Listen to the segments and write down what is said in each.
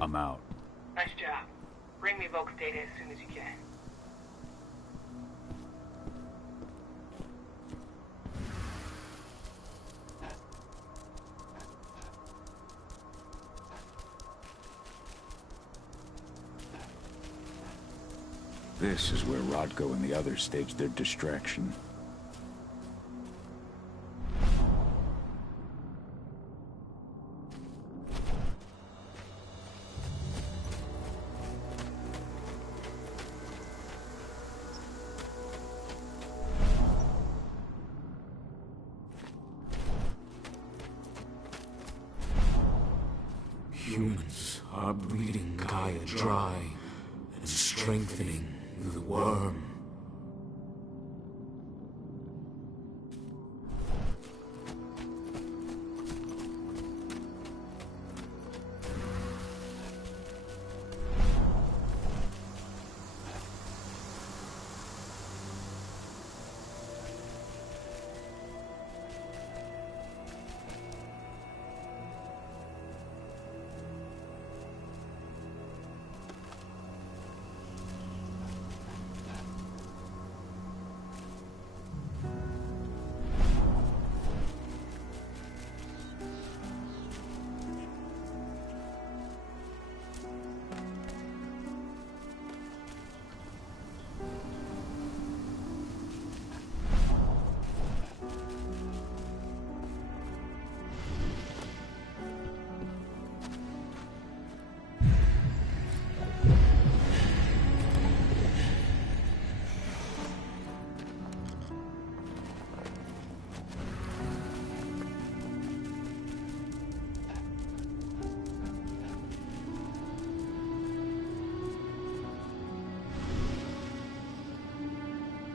I'm out. Nice job. Bring me Volk's data as soon as you can. This is where Rodko and the others staged their distraction. Humans are breeding Gaia dry and strengthening the worm.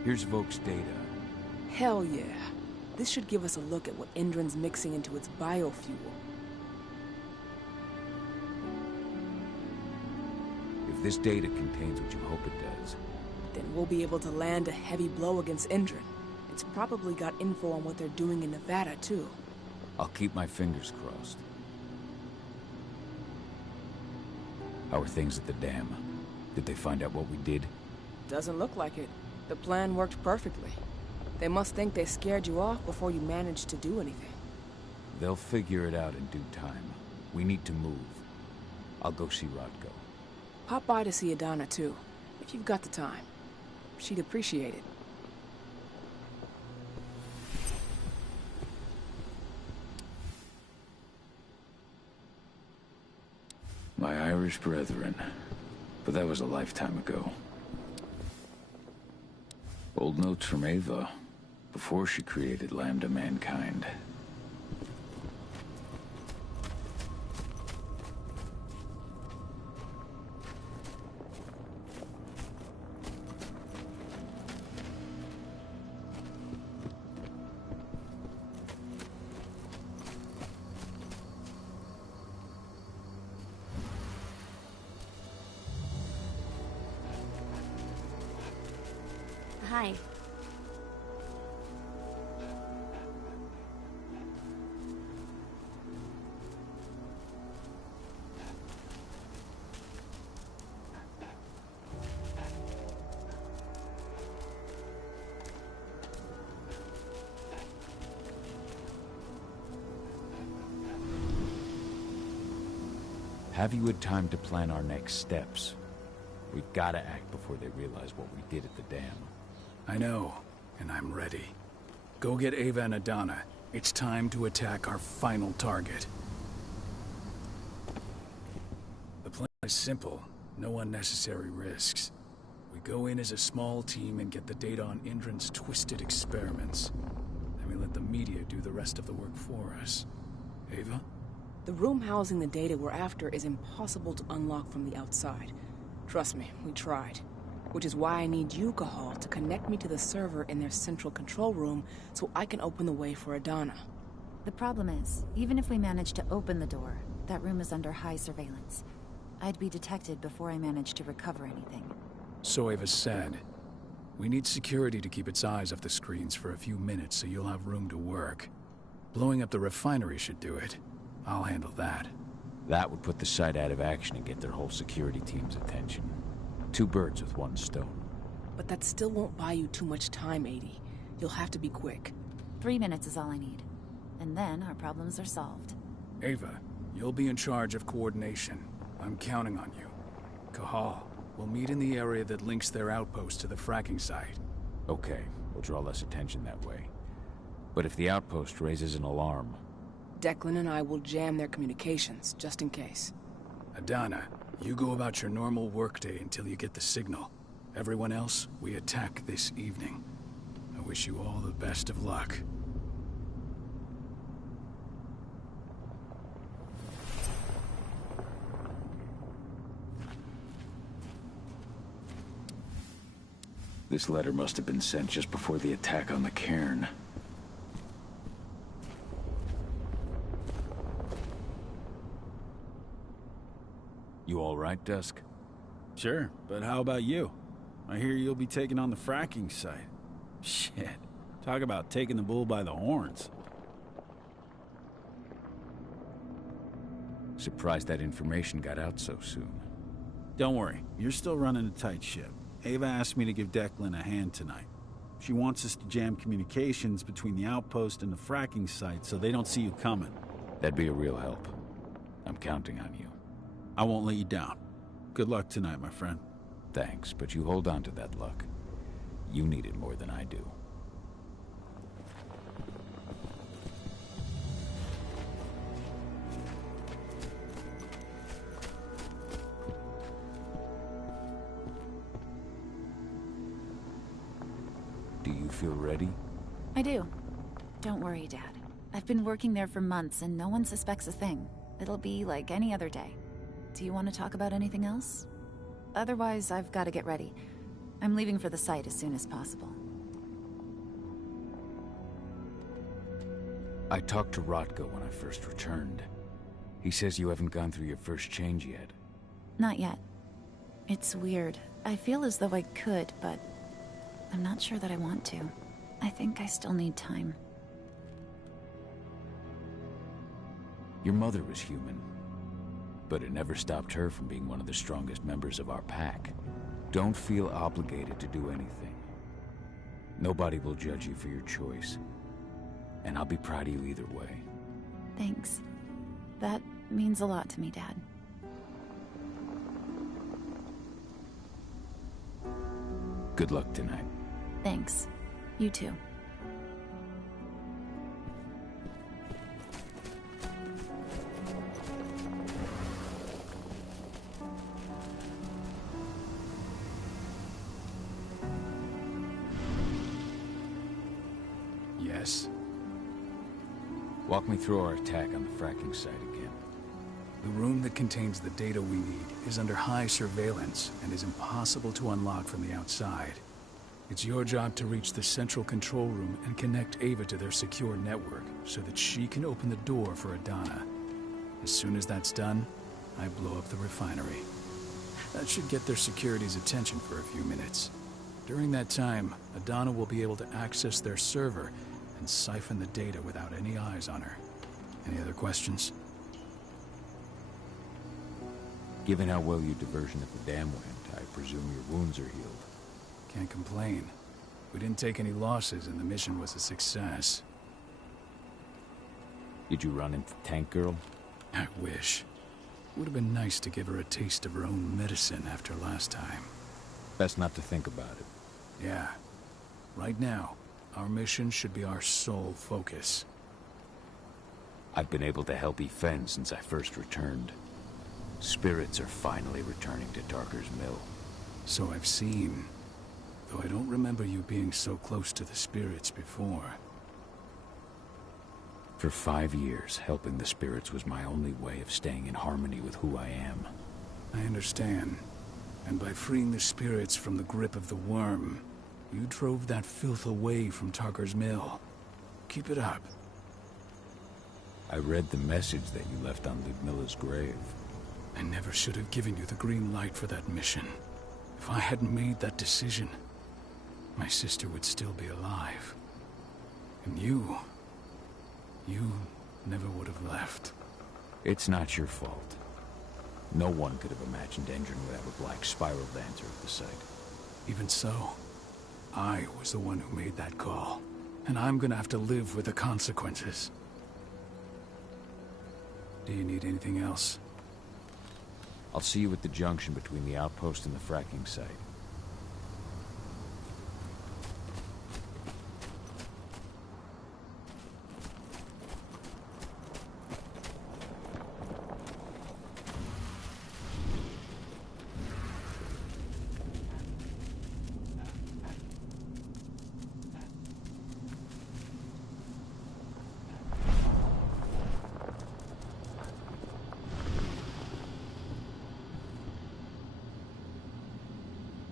Here's Volk's data. Hell yeah. This should give us a look at what Indran's mixing into its biofuel. If this data contains what you hope it does, Then we'll be able to land a heavy blow against Indran. It's probably got info on what they're doing in Nevada, too. I'll keep my fingers crossed. How are things at the dam? Did they find out what we did? Doesn't look like it. The plan worked perfectly. They must think they scared you off before you managed to do anything. They'll figure it out in due time. We need to move. I'll go see Rodko. Pop by to see Adana, too, if you've got the time. She'd appreciate it. My Irish brethren. But that was a lifetime ago. Old notes from Ava, before she created Lambda Mankind. Have you had time to plan our next steps? We've gotta act before they realize what we did at the dam. I know, and I'm ready. Go get Ava and Adana. It's time to attack our final target. The plan is simple. No unnecessary risks. We go in as a small team and get the data on Indran's twisted experiments. Then we let the media do the rest of the work for us. Ava? The room housing the data we're after is impossible to unlock from the outside. Trust me, we tried. Which is why I need you, Cahal, to connect me to the server in their central control room so I can open the way for Adana. The problem is, even if we manage to open the door, that room is under high surveillance. I'd be detected before I manage to recover anything. So Ava said. We need security to keep its eyes off the screens for a few minutes so you'll have room to work. Blowing up the refinery should do it. I'll handle that. That would put the site out of action and get their whole security team's attention. 2 birds with 1 stone. But that still won't buy you too much time, 80. You'll have to be quick. 3 minutes is all I need. And then our problems are solved. Ava, you'll be in charge of coordination. I'm counting on you. Cahal, we'll meet in the area that links their outpost to the fracking site. Okay, we'll draw less attention that way. But if the outpost raises an alarm... Declan and I will jam their communications, just in case. Adana, you go about your normal workday until you get the signal. Everyone else, we attack this evening. I wish you all the best of luck. This letter must have been sent just before the attack on the cairn. You all right, Dusk? Sure, but how about you? I hear you'll be taking on the fracking site. Shit. Talk about taking the bull by the horns. Surprised that information got out so soon. Don't worry, you're still running a tight ship. Ava asked me to give Declan a hand tonight. She wants us to jam communications between the outpost and the fracking site so they don't see you coming. That'd be a real help. I'm counting on you. I won't let you down. Good luck tonight, my friend. Thanks, but you hold on to that luck. You need it more than I do. Do you feel ready? I do. Don't worry, Dad. I've been working there for months and no one suspects a thing. It'll be like any other day. Do you want to talk about anything else? Otherwise, I've got to get ready. I'm leaving for the site as soon as possible. I talked to Rotko when I first returned. He says you haven't gone through your first change yet. Not yet. It's weird. I feel as though I could, but I'm not sure that I want to. I think I still need time. Your mother was human, but it never stopped her from being one of the strongest members of our pack. Don't feel obligated to do anything. Nobody will judge you for your choice, and I'll be proud of you either way. Thanks. That means a lot to me, Dad. Good luck tonight. Thanks. You too. Yes. Walk me through our attack on the fracking site again. The room that contains the data we need is under high surveillance and is impossible to unlock from the outside. It's your job to reach the central control room and connect Ava to their secure network so that she can open the door for Adana. As soon as that's done, I blow up the refinery. That should get their security's attention for a few minutes. During that time, Adana will be able to access their server and siphon the data without any eyes on her. Any other questions? Given how well your diversion of the dam went, I presume your wounds are healed. Can't complain. We didn't take any losses and the mission was a success. Did you run into Tank Girl? I wish. It would have been nice to give her a taste of her own medicine after last time. Best not to think about it. Yeah. Right now, our mission should be our sole focus. I've been able to help Efen since I first returned. Spirits are finally returning to Tarker's Mill. So I've seen. Though I don't remember you being so close to the spirits before. For 5 years, helping the spirits was my only way of staying in harmony with who I am. I understand. And by freeing the spirits from the grip of the worm, you drove that filth away from Tarker's Mill. Keep it up. I read the message that you left on Ludmilla's grave. I never should have given you the green light for that mission. If I hadn't made that decision, my sister would still be alive. And you never would have left. It's not your fault. No one could have imagined Endron would have a black spiral dancer at the site. Even so, I was the one who made that call. And I'm gonna have to live with the consequences. Do you need anything else? I'll see you at the junction between the outpost and the fracking site.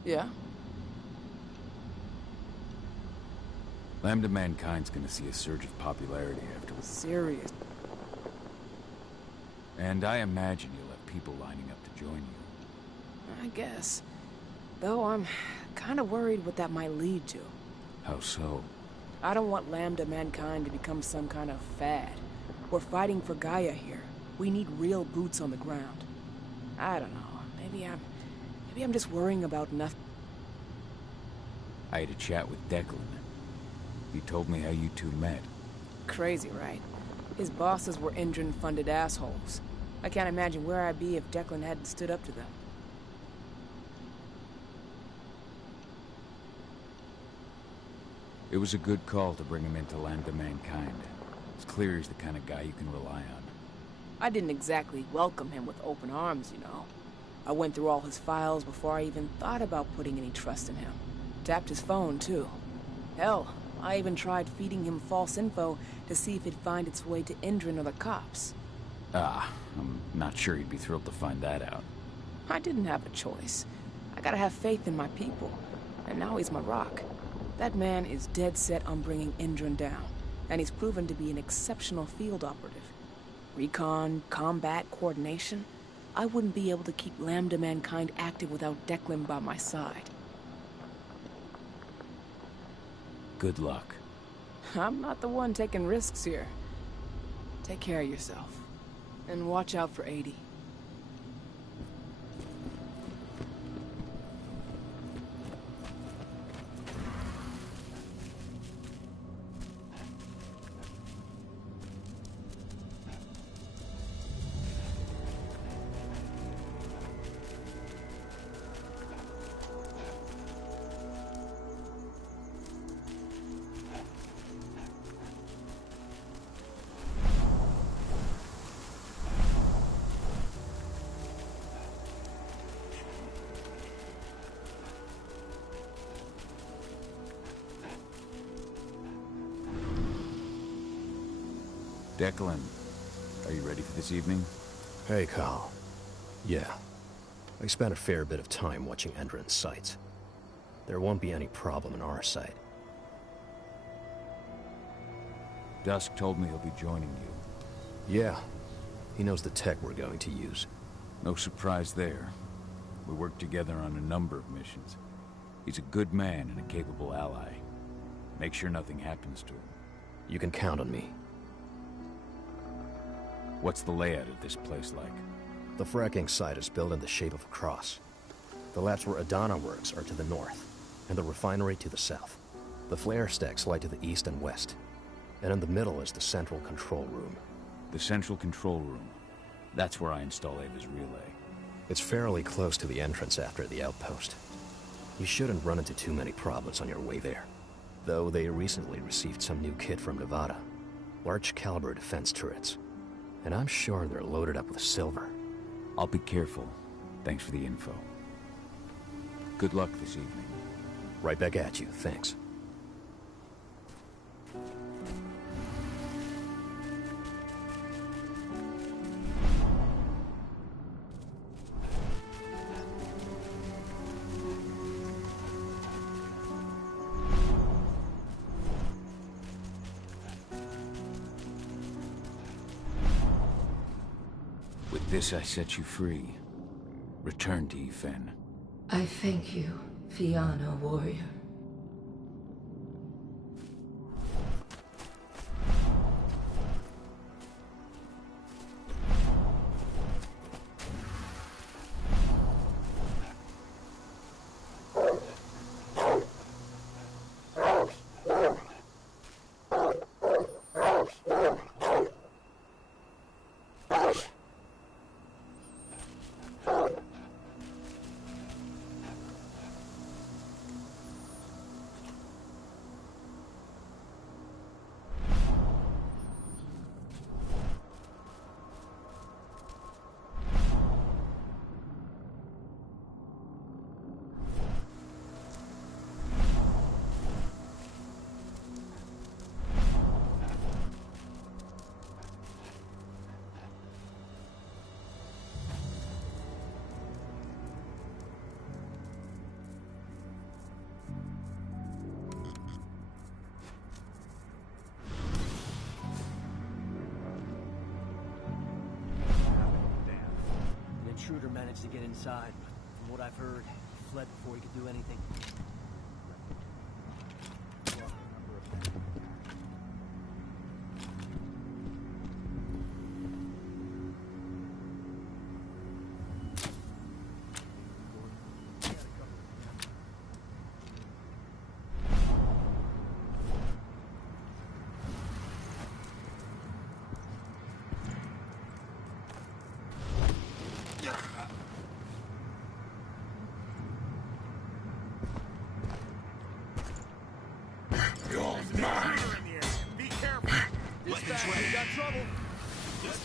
Yeah? Lambda Mankind's gonna see a surge of popularity afterwards. Serious. And I imagine you'll have people lining up to join you. I guess. Though I'm kind of worried what that might lead to. How so? I don't want Lambda Mankind to become some kind of fad. We're fighting for Gaia here. We need real boots on the ground. I don't know. Maybe I'm just worrying about nothing. I had a chat with Declan. He told me how you two met. Crazy, right? His bosses were Endron-funded assholes. I can't imagine where I'd be if Declan hadn't stood up to them. It was a good call to bring him into Lambda Mankind. It's clear he's the kind of guy you can rely on. I didn't exactly welcome him with open arms, you know. I went through all his files before I even thought about putting any trust in him. Tapped his phone, too. Hell, I even tried feeding him false info to see if it'd find its way to Endron or the cops. I'm not sure he'd be thrilled to find that out. I didn't have a choice. I gotta have faith in my people. And now he's my rock. That man is dead set on bringing Endron down. And he's proven to be an exceptional field operative. Recon, combat, coordination. I wouldn't be able to keep Lambda Mankind active without Declan by my side. Good luck. I'm not the one taking risks here. Take care of yourself. And watch out for 80. Declan, are you ready for this evening? Hey, Kyle. Yeah. I spent a fair bit of time watching Endron's sites. There won't be any problem in our site. Dusk told me he'll be joining you. Yeah. He knows the tech we're going to use. No surprise there. We worked together on a number of missions. He's a good man and a capable ally. Make sure nothing happens to him. You can count on me. What's the layout of this place like? The fracking site is built in the shape of a cross. The labs where Adana works are to the north, and the refinery to the south. The flare stacks lie to the east and west. And in the middle is the central control room. The central control room. That's where I install Ava's relay. It's fairly close to the entrance after the outpost. You shouldn't run into too many problems on your way there. Though they recently received some new kit from Nevada. Large caliber defense turrets. And I'm sure they're loaded up with silver. I'll be careful. Thanks for the info. Good luck this evening. Right back at you, thanks. With this, I set you free. Return to Fen. I thank you, Fianna warrior. intruder managed to get inside, but from what I've heard, he fled before he could do anything. Lost a number of things. He had a couple of cameras. You're mine. Dispatch, we got trouble. Let's